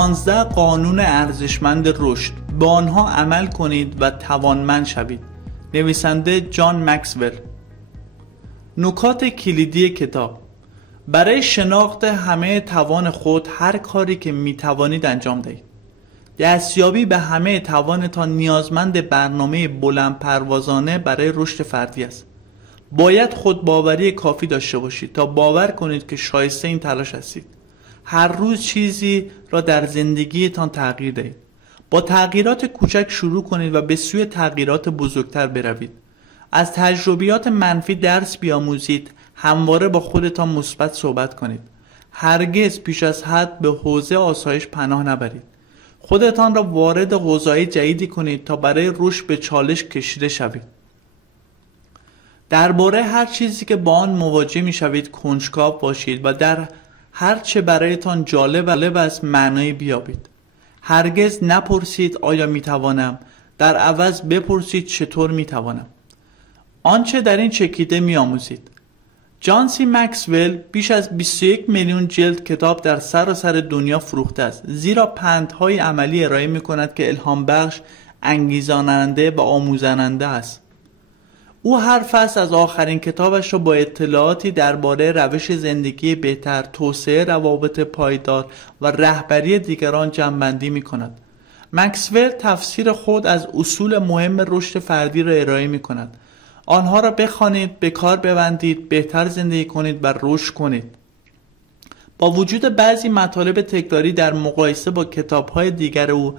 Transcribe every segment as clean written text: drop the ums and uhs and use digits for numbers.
15 قانون ارزشمند رشد. به آنها عمل کنید و توانمند شوید. نویسنده جان مکسول. نکات کلیدی کتاب: برای شناخت همه توان خود هر کاری که می توانید انجام دهید. دستیابی به همه توانتان نیازمند برنامه بلند پروازانه برای رشد فردی است. باید خودباوری کافی داشته باشید تا باور کنید که شایسته این تلاش هستید. هر روز چیزی را در زندگیتان تغییر دهید. با تغییرات کوچک شروع کنید و به سوی تغییرات بزرگتر بروید. از تجربیات منفی درس بیاموزید. همواره با خودتان مثبت صحبت کنید. هرگز پیش از حد به حوزه آسایش پناه نبرید. خودتان را وارد حوزه‌های جدیدی کنید تا برای رشد به چالش کشیده شوید. درباره هر چیزی که با آن مواجه می‌شوید کنجکاو باشید و در هر چه برایتان جالب است معنایی بیابید. هرگز نپرسید آیا میتوانم، در عوض بپرسید چطور میتوانم. آنچه در این چکیده میآموزید. جان سی مکسول بیش از 21 میلیون جلد کتاب در سراسر دنیا فروخته است، زیرا پندهای عملی ارائه می‌کند که الهام بخش، انگیزاننده و آموزنده است. او هر فصل از آخرین کتابش را با اطلاعاتی درباره روش زندگی بهتر، توسعه روابط پایدار و رهبری دیگران جمع‌بندی می‌کند. مکسول تفسیر خود از اصول مهم رشد فردی را ارائه می‌کند. آنها را بخوانید، به کار ببندید، بهتر زندگی کنید و رشد کنید. با وجود بعضی مطالب تکراری در مقایسه با کتاب‌های دیگر او،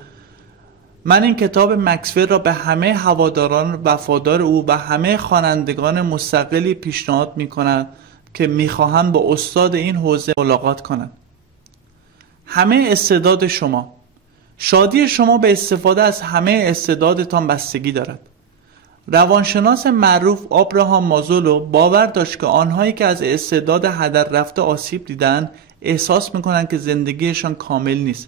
من این کتاب مکسول را به همه هواداران وفادار او و همه خوانندگان مستقلی پیشنهاد می‌کنم که می‌خواهند با استاد این حوزه ملاقات کنند. همه استعداد شما. شادی شما به استفاده از همه استعدادتان بستگی دارد. روانشناس معروف آبراهام مازلو باور داشت که آنهایی که از استعداد هدر رفته آسیب دیدند احساس می‌کنند که زندگیشان کامل نیست.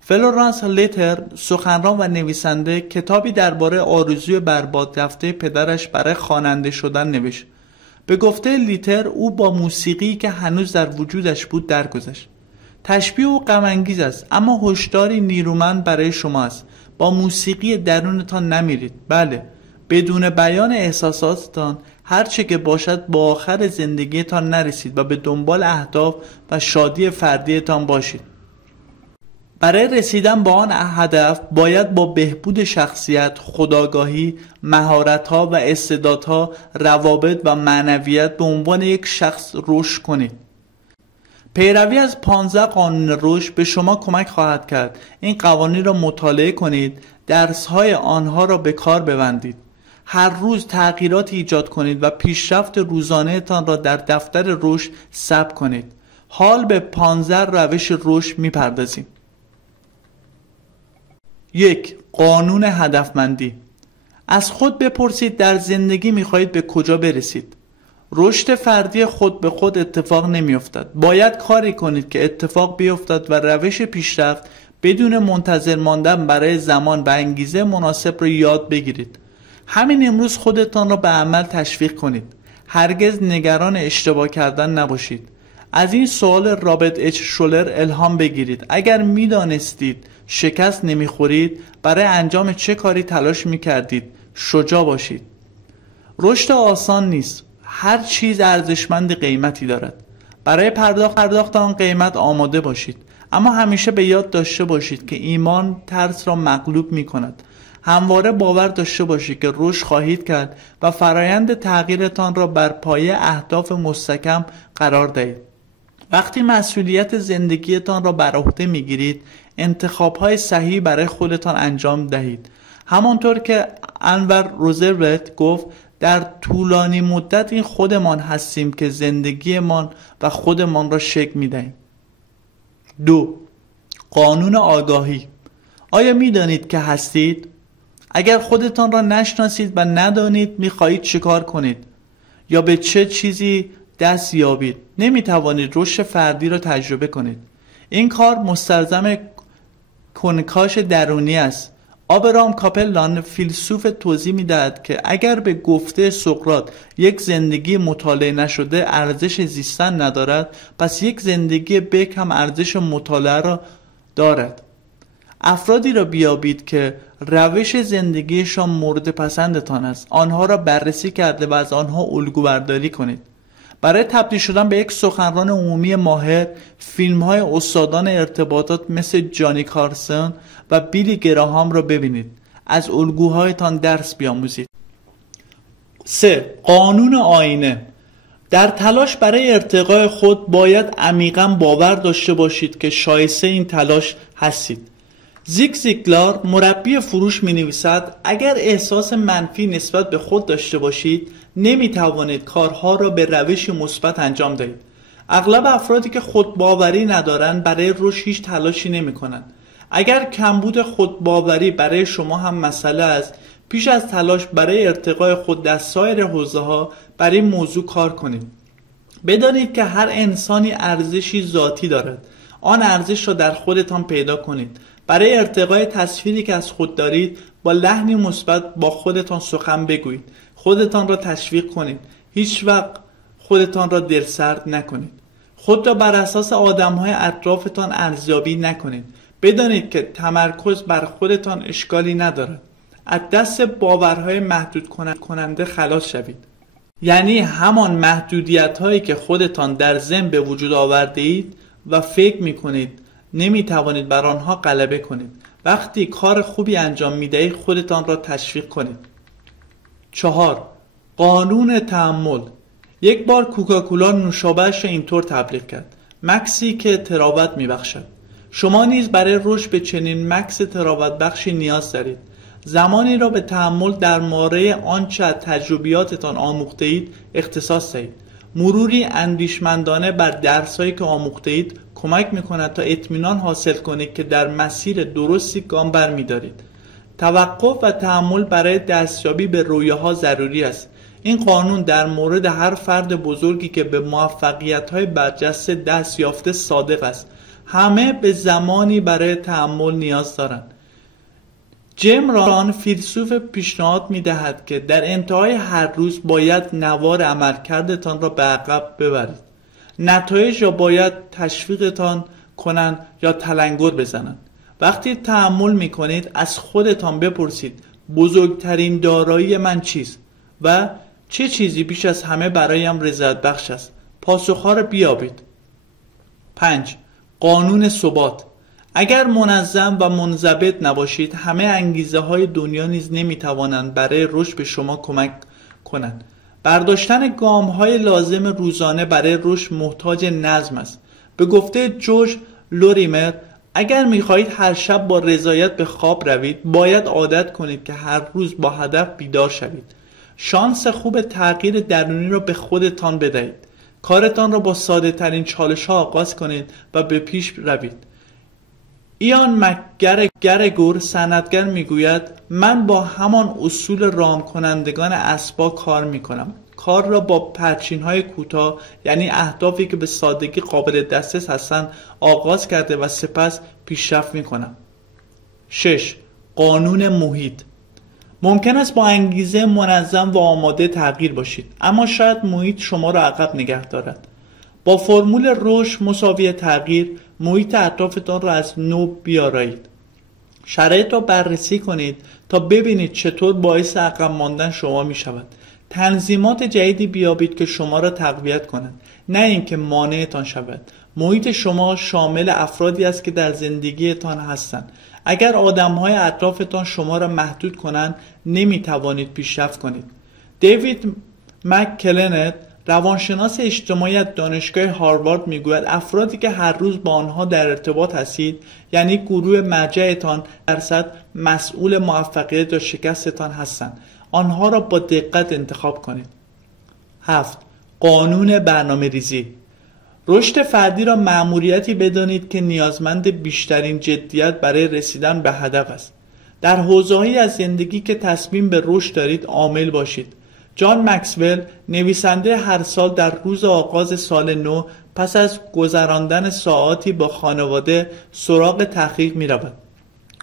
فلورانس لیتر، سخنران و نویسنده، کتابی درباره آرزوی برباد رفته پدرش برای خواننده شدن نوشت. به گفته لیتر، او با موسیقی که هنوز در وجودش بود درگذشت. تشبیه او غم انگیز است، اما هشداری نیرومند برای شما است. با موسیقی درونتان نمیرید. بله، بدون بیان احساساتتان هر چه که باشد با آخر زندگیتان نرسید و به دنبال اهداف و شادی فردیتان باشید. برای رسیدن به آن هدف باید با بهبود شخصیت، خودآگاهی، مهارت‌ها و استعدادها، روابط و معنویت به عنوان یک شخص رشد کنید. پیروی از 15 قانون رشد به شما کمک خواهد کرد. این قوانین را مطالعه کنید، درس‌های آنها را به کار ببندید. هر روز تغییرات ایجاد کنید و پیشرفت روزانه‌تان را در دفتر رشد ثبت کنید. حال به 15 روش رشد می‌پردازیم. 1. قانون هدفمندی. از خود بپرسید در زندگی می‌خواهید به کجا برسید؟ رشد فردی خود به خود اتفاق نمی‌افتد. باید کاری کنید که اتفاق بیفتد و روش پیشرفت بدون منتظر ماندن برای زمان و انگیزه مناسب را یاد بگیرید. همین امروز خودتان را به عمل تشویق کنید. هرگز نگران اشتباه کردن نباشید. از این سوال رابرت اچ شولر الهام بگیرید. اگر می‌دانستید شکست نمی‌خورید، برای انجام چه کاری تلاش می‌کردید؟ شجاع باشید. رشد آسان نیست. هر چیز ارزشمند قیمتی دارد. برای پرداخت آن قیمت آماده باشید. اما همیشه به یاد داشته باشید که ایمان ترس را مغلوب می‌کند. همواره باور داشته باشید که رشد خواهید کرد و فرایند تغییرتان را بر پایه اهداف مستحکم قرار دهید. وقتی مسئولیت زندگیتان را بر عهده می‌گیرید، انتخاب‌های صحیح برای خودتان انجام دهید. همانطور که انور روزولت گفت، در طولانی مدت این خودمان هستیم که زندگیمان و خودمان را شکل می‌دهیم. 2. قانون آگاهی. آیا می‌دانید که هستید؟ اگر خودتان را نشناسید و ندانید می‌خواهید چیکار کنید یا به چه چیزی دست یابید، نمی‌توانید رشد فردی را تجربه کنید. این کار مستلزم کنکاش درونی است. آبرام کاپلان فیلسوف توضیح می‌دهد که اگر به گفته سقراط یک زندگی مطالعه نشده ارزش زیستن ندارد، پس یک زندگی بک هم ارزش مطالعه را دارد. افرادی را بیابید که روش زندگیشان مورد پسندتان است. آنها را بررسی کرده و از آنها الگو برداری کنید. برای تبدیل شدن به یک سخنران عمومی ماهر، فیلم‌های استادان ارتباطات مثل جانی کارسون و بیلی گراهام را ببینید. از الگوهایتان درس بیاموزید. 3. قانون آینه. در تلاش برای ارتقای خود باید عمیقاً باور داشته باشید که شایسته این تلاش هستید. زیگ زیگلار مربی فروش می نویسد اگر احساس منفی نسبت به خود داشته باشید نمی توانید کارها را به روش مثبت انجام دهید. اغلب افرادی که خودباوری ندارند برای رشد هیچ تلاشی نمی کنند. اگر کمبود خودباوری برای شما هم مسئله است، پیش از تلاش برای ارتقای خود در سایر حوزه‌ها برای این موضوع کار کنید. بدانید که هر انسانی ارزشی ذاتی دارد. آن ارزش را در خودتان پیدا کنید. برای ارتقای تصویری که از خود دارید با لحنی مثبت با خودتان سخن بگویید. خودتان را تشویق کنید. هیچ وقت خودتان را دلسرد نکنید. خود را بر اساس آدم‌های اطرافتان ارزیابی نکنید. بدانید که تمرکز بر خودتان اشکالی ندارد. از دست باورهای محدود کننده خلاص شوید. یعنی همان محدودیت هایی که خودتان در ذهن به وجود آورده اید و فکر می کنید نمی توانید بر آنها غلبه کنید. وقتی کار خوبی انجام می دهید خودتان را تشویق کنید. 4. قانون تأمل. یک بار کوکاکولا نوشابه‌اش را اینطور تبلیغ کرد: مکسی که تراوت می بخشد. شما نیز برای رشد به چنین مکس تراوت بخشی نیاز دارید. زمانی را به تأمل درباره آنچه از تجربیاتتان آموخته اید اختصاص دهید. مروری اندیشمندانه بر درس‌هایی که آموخته اید کمک می‌کند تا اطمینان حاصل کنید که در مسیر درستی گام برمی‌دارید. توقف و تأمل برای دستیابی به رویاها ضروری است. این قانون در مورد هر فرد بزرگی که به موفقیت‌های برجسته دست یافته صادق است. همه به زمانی برای تأمل نیاز دارند. جیم ران فیلسوف پیشنهاد می‌دهد که در انتهای هر روز باید نوار عملکردتان را به عقب ببرید. نتایج را باید تشویقتان کنند یا تلنگر بزنند. وقتی تأمل می‌کنید از خودتان بپرسید بزرگترین دارایی من چیست و چه چیزی بیش از همه برایم رضایت بخش است. پاسخ‌ها را بیابید. 5. قانون ثبات. اگر منظم و منضبط نباشید همه انگیزه های دنیا نیز نمیتوانند برای رشد به شما کمک کنند. برداشتن گام های لازم روزانه برای رشد محتاج نظم است. به گفته جورج لوریمر اگر میخواهید هر شب با رضایت به خواب روید باید عادت کنید که هر روز با هدف بیدار شوید. شانس خوب تغییر درونی را به خودتان بدهید. کارتان را با ساده ترین چالش ها آغاز کنید و به پیش روید. ایان مکگرگور صنعتگر میگوید من با همان اصول رام کنندگان اسباب کار میکنم. کار را با پرچین های کوتاه یعنی اهدافی که به سادگی قابل دسترس هستند آغاز کرده و سپس پیشرفت میکنم. 6. قانون محیط. ممکن است با انگیزه منظم و آماده تغییر باشید اما شاید محیط شما را عقب نگه دارد. با فرمول رشد مساوی تغییر محیط اطرافتان را از نو بیارایید. شرایط را بررسی کنید تا ببینید چطور باعث عقب ماندن شما می شود. تنظیمات جدیدی بیابید که شما را تقویت کنند نه اینکه مانعتان شود. محیط شما شامل افرادی است که در زندگیتان هستند. اگر آدم‌های اطرافتان شما را محدود کنند نمی توانید پیشرفت کنید. دیوید مککلنت روانشناس اجتماعی از دانشگاه هاروارد میگوید افرادی که هر روز با آنها در ارتباط هستید یعنی گروه مرجعتان درصد مسئول موفقیت یا شکستتان هستند. آنها را با دقت انتخاب کنید. 7. قانون برنامه ریزی. رشد فردی را مأموریتی بدانید که نیازمند بیشترین جدیت برای رسیدن به هدف است. در حوزه‌ای از زندگی که تصمیم به رشد دارید عامل باشید. جان مکسول نویسنده هر سال در روز آغاز سال نو پس از گذراندن ساعاتی با خانواده سراغ تحقیق می رود.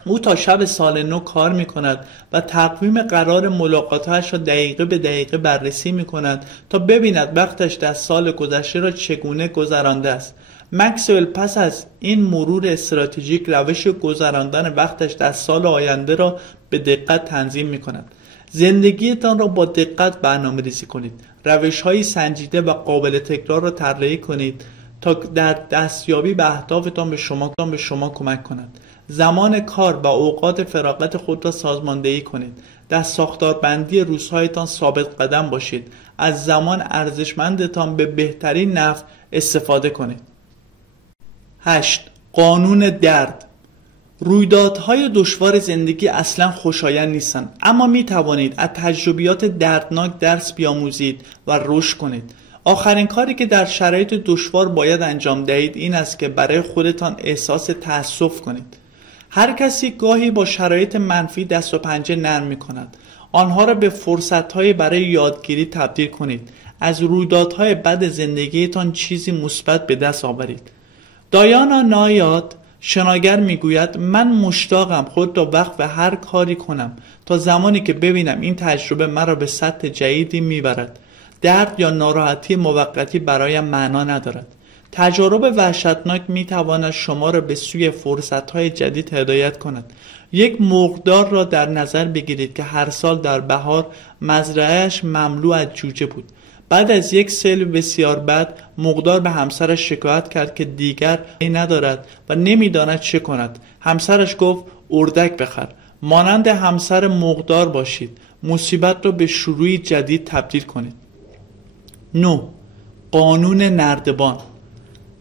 او تا شب سال نو کار می کند و تقویم قرار ملاقاتهایش را دقیقه به دقیقه بررسی می کند تا ببیند وقتش در سال گذشته را چگونه گذرانده است. مکسول پس از این مرور استراتژیک روش گذراندن وقتش در سال آینده را به دقت تنظیم می‌کند. زندگیتان را با دقت برنامه‌ریزی کنید. روش‌های سنجیده و قابل تکرار را طراحی کنید تا در دستیابی به اهدافتان به شما کمک کند. زمان کار و اوقات فراغت خود را سازماندهی کنید. در ساختاربندی روزهایتان ثابت قدم باشید. از زمان ارزشمندتان به بهترین نحو استفاده کنید. 8. قانون درد. رویدادهای دشوار زندگی اصلا خوشایند نیستند، اما می توانید از تجربیات دردناک درس بیاموزید و رشد کنید. آخرین کاری که در شرایط دشوار باید انجام دهید این است که برای خودتان احساس تأسف کنید. هر کسی گاهی با شرایط منفی دست و پنجه نرم می کند. آنها را به فرصت‌های برای یادگیری تبدیل کنید. از رویدادهای بد زندگیتان چیزی مثبت به دست آورید. دایانا نایاد شناگر میگوید من مشتاقم خود را وقف به هر کاری کنم تا زمانی که ببینم این تجربه مرا به سطح جدیدی میبرد. درد یا ناراحتی موقتی برایم معنا ندارد. تجارب وحشتناک میتواند شما را به سوی فرصت‌های جدید هدایت کند. یک مرغدار را در نظر بگیرید که هر سال در بهار مزرعه‌اش مملو از جوجه بود. بعد از یک سیل بسیار بد مرغدار به همسرش شکایت کرد که دیگر ندارد و نمیداند چه کند. همسرش گفت اردک بخر. مانند همسر مرغدار باشید. مصیبت را به شروعی جدید تبدیل کنید. 9. قانون نردبان.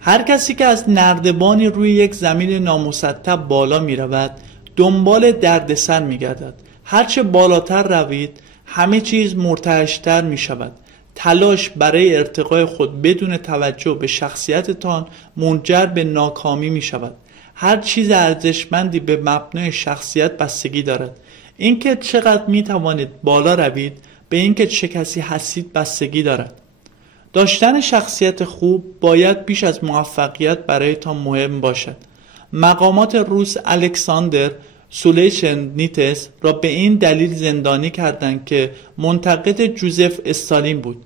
هر کسی که از نردبانی روی یک زمین نامسطح بالا می رود دنبال دردسر می گردد. هرچه بالاتر روید همه چیز مرتعش‌تر می شود. تلاش برای ارتقای خود بدون توجه به شخصیتتان منجر به ناکامی می شود. هر چیز ارزشمندی به مبنای شخصیت بستگی دارد. اینکه چقدر می توانید بالا روید به اینکه چه کسی هستید بستگی دارد. داشتن شخصیت خوب باید بیش از موفقیت برایتان مهم باشد. مقامات روس الکساندر سولژنیتس را به این دلیل زندانی کردند که منتقد جوزف استالین بود.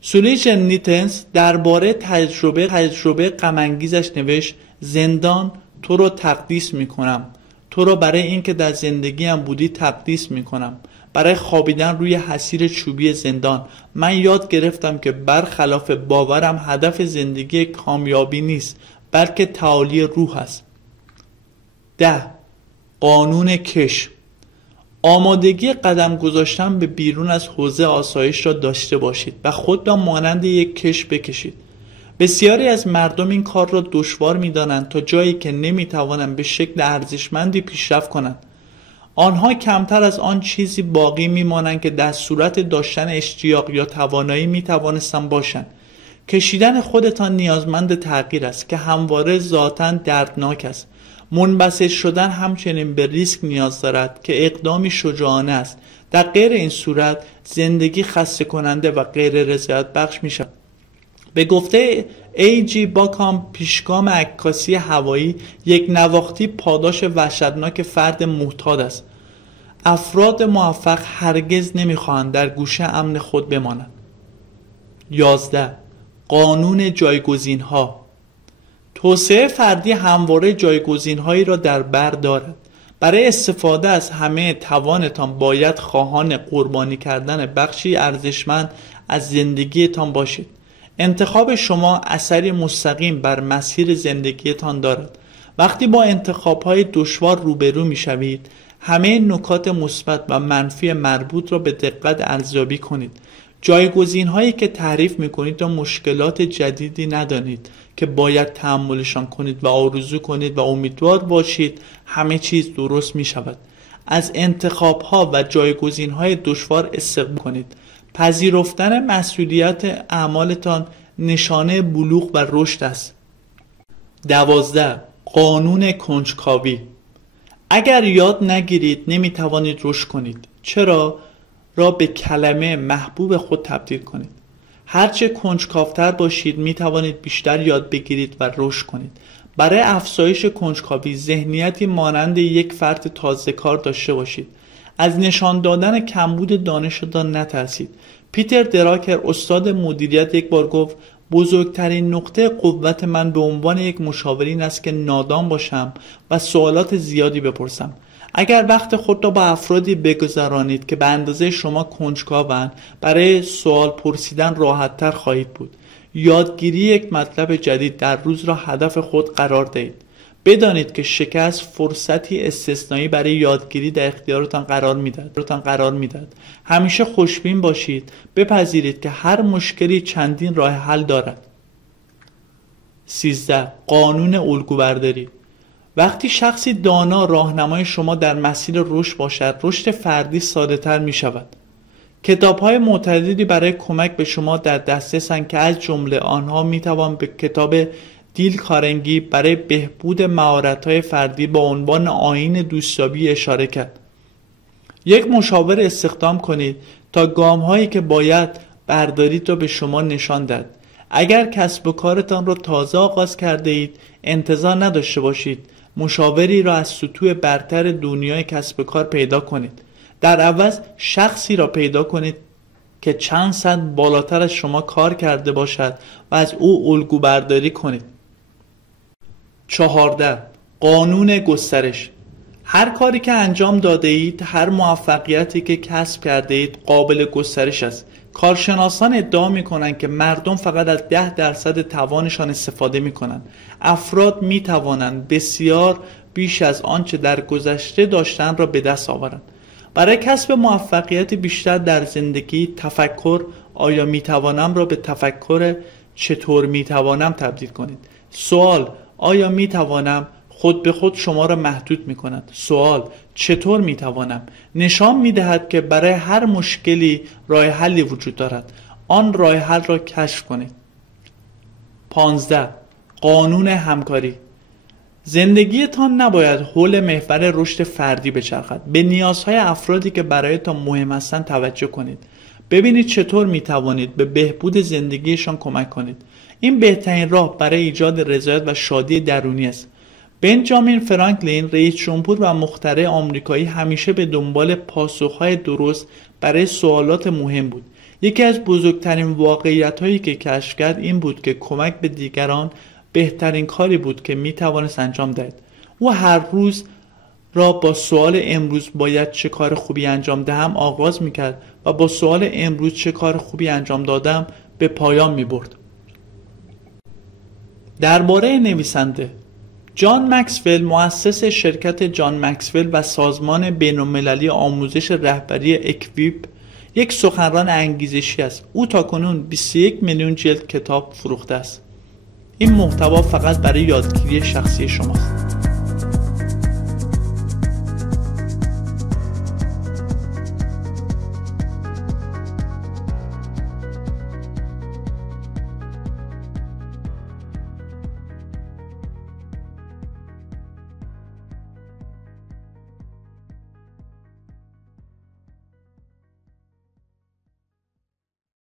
سولژنیتس درباره تجربه غم‌انگیزش نوشت زندان تو را تقدیس می‌کنم. تو را برای اینکه در زندگیم بودی تقدیس می‌کنم. برای خوابیدن روی حصیر چوبی زندان من یاد گرفتم که برخلاف باورم هدف زندگی کامیابی نیست بلکه تعالی روح است. 10. قانون کش. آمادگی قدم گذاشتن به بیرون از حوزه آسایش را داشته باشید و خود را مانند یک کش بکشید. بسیاری از مردم این کار را دشوار می‌دانند تا جایی که نمی‌توانند به شکل ارزشمندی پیشرفت کنند. آنها کمتر از آن چیزی باقی می‌مانند که در صورت داشتن اشتیاق یا توانایی می‌توانستند باشند. کشیدن خودتان نیازمند تغییر است که همواره ذاتاً دردناک است. منبسط شدن همچنین به ریسک نیاز دارد که اقدامی شجاعانه است. در غیر این صورت زندگی خسته کننده و غیر رضایت بخش می شود. به گفته ایجی باکام پیشگام عکاسی هوایی یک نواختی پاداش وحشتناک فرد معتاد است. افراد موفق هرگز نمی‌خواهند در گوشه امن خود بمانند. 11. قانون جایگزین‌ها. توسعه فردی همواره جایگزین‌هایی را در بر دارد. برای استفاده از همه توانتان باید خواهان قربانی کردن بخشی ارزشمند از زندگیتان باشید. انتخاب شما اثری مستقیم بر مسیر زندگیتان دارد. وقتی با انتخاب‌های دشوار روبرو می‌شوید، همه نکات مثبت و منفی مربوط را به دقت ارزیابی کنید. جایگزین‌هایی که تعریف می‌کنید را مشکلات جدیدی ندانید که باید تحملشان کنید و آرزو کنید و امیدوار باشید همه چیز درست می‌شود. از انتخاب‌ها و جایگزین‌های دشوار استقبال کنید. پذیرفتن مسئولیت اعمالتان نشانه بلوغ و رشد است. 12. قانون کنجکاوی. اگر یاد نگیرید نمیتوانید رشد کنید. چرا؟ را به کلمه محبوب خود تبدیل کنید. هرچه کنجکاوتر باشید میتوانید بیشتر یاد بگیرید و رشد کنید. برای افزایش کنجکاوی ذهنیتی مانند یک فرد تازه کار داشته باشید. از نشان دادن کمبود دانشتان نترسید. پیتر دراکر استاد مدیریت یک بار گفت بزرگترین نقطه قوت من به عنوان یک مشاور این است که نادان باشم و سوالات زیادی بپرسم. اگر وقت خود را با افرادی بگذرانید که به اندازه شما کنجکاوند، برای سوال پرسیدن راحت‌تر خواهید بود. یادگیری یک مطلب جدید در روز را هدف خود قرار دهید. بدانید که شکست فرصتی استثنایی برای یادگیری در اختیارتان قرار میدهد. همیشه خوشبین باشید. بپذیرید که هر مشکلی چندین راه حل دارد. 13. قانون الگوبرداری. وقتی شخصی دانا راهنمای شما در مسیر رشد باشد، رشد فردی ساده تر می شود. کتاب های معتدلی برای کمک به شما در دسترسند که از جمله آنها می توان به کتاب دیل کارنگی برای بهبود مهارت‌های فردی با عنوان آیین دوستیابی اشاره کرد. یک مشاور استخدام کنید تا گام‌هایی که باید بردارید را به شما نشان دهد. اگر کسب و کارتان را تازه آغاز کرده اید، انتظار نداشته باشید مشاوری را از سطوح برتر دنیای کسب و کار پیدا کنید. در عوض شخصی را پیدا کنید که چند سطح بالاتر از شما کار کرده باشد و از او الگو برداری کنید. 14. قانون گسترش. هر کاری که انجام داده اید، هر موفقیتی که کسب کرده اید قابل گسترش است. کارشناسان ادعا می کنند که مردم فقط از 10% توانشان استفاده می کنند. افراد می توانند بسیار بیش از آنچه در گذشته داشتند را به دست آورند. برای کسب موفقیت بیشتر در زندگی، تفکر آیا می توانم را به تفکر چطور می توانم تبدیل کنید. سوال آیا می توانم خود به خود شما را محدود می کند. سوال چطور می توانم نشان می دهد که برای هر مشکلی راه حلی وجود دارد. آن راه حل را کشف کنید. 15. قانون همکاری. زندگیتان نباید حول محور رشد فردی بچرخد. به نیازهای افرادی که برایتان مهم هستند توجه کنید. ببینید چطور می توانید به بهبود زندگیشان کمک کنید. این بهترین راه برای ایجاد رضایت و شادی درونی است. بنجامین فرانکلین، رئیس جمهور و مخترع آمریکایی، همیشه به دنبال پاسخهای درست برای سوالات مهم بود. یکی از بزرگترین واقعیت‌هایی که کشف کرد این بود که کمک به دیگران بهترین کاری بود که میتوانست انجام دهد. او هر روز را با سوال امروز باید چه کار خوبی انجام دهم آغاز میکرد و با سوال امروز چه کار خوبی انجام دادم به پایان میبرد. درباره نویسنده، جان مکسول، مؤسس شرکت جان مکسول و سازمان بین‌المللی آموزش رهبری اکویپ، یک سخنران انگیزشی است. او تاکنون 21 میلیون جلد کتاب فروخته است. این محتوا فقط برای یادگیری شخصی شماست.